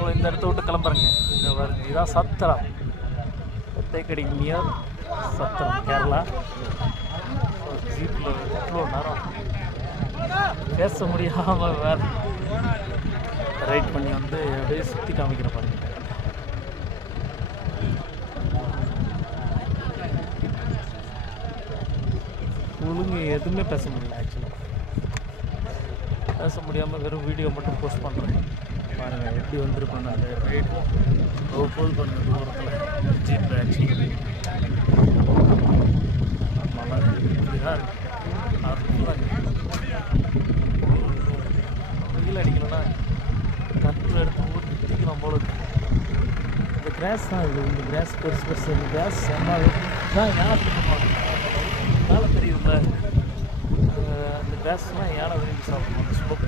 So இந்த இடத்த விட்டு கிளம்புறேங்க. இங்கே பாருங்க, இதான் சத்திரம், தேக்கடி நியர் சத்திரம், கேரளா. ஸோ ஜீப்பில் எவ்வளோ நேரம் பேச முடியாமல் வேறு ரைட் பண்ணி வந்து அப்படியே சுற்றி காமிக்கிற பாருங்க. ஒழுங்கு எதுவுமே பேச முடியல. ஆக்சுவலாக பேச முடியாமல் வெறும் வீடியோ மட்டும் போஸ்ட் பண்ணுறேன். பாருங்கள் எப்படி வந்துருப்பேன் நான் ரைடு ஃபுல் பண்ண தூரத்தில் ஜீப். ஆக்சுவலி மழை இப்படிதான் இருக்குது. வெயில் அடிக்கலன்னா கட்டில் எடுத்து ஊற்றிக்கலாம் போல இருக்கு. இந்த கிராஸ் தான் இது. இந்த கிராஸ் பெருசு பெருசு. இந்த கிராஸ் என்ன தான் யானை தெரியுதுல்ல, அந்த கிராஸ்லாம் யானை விரும்பி சாப்பிடணும். ஸ்மோக்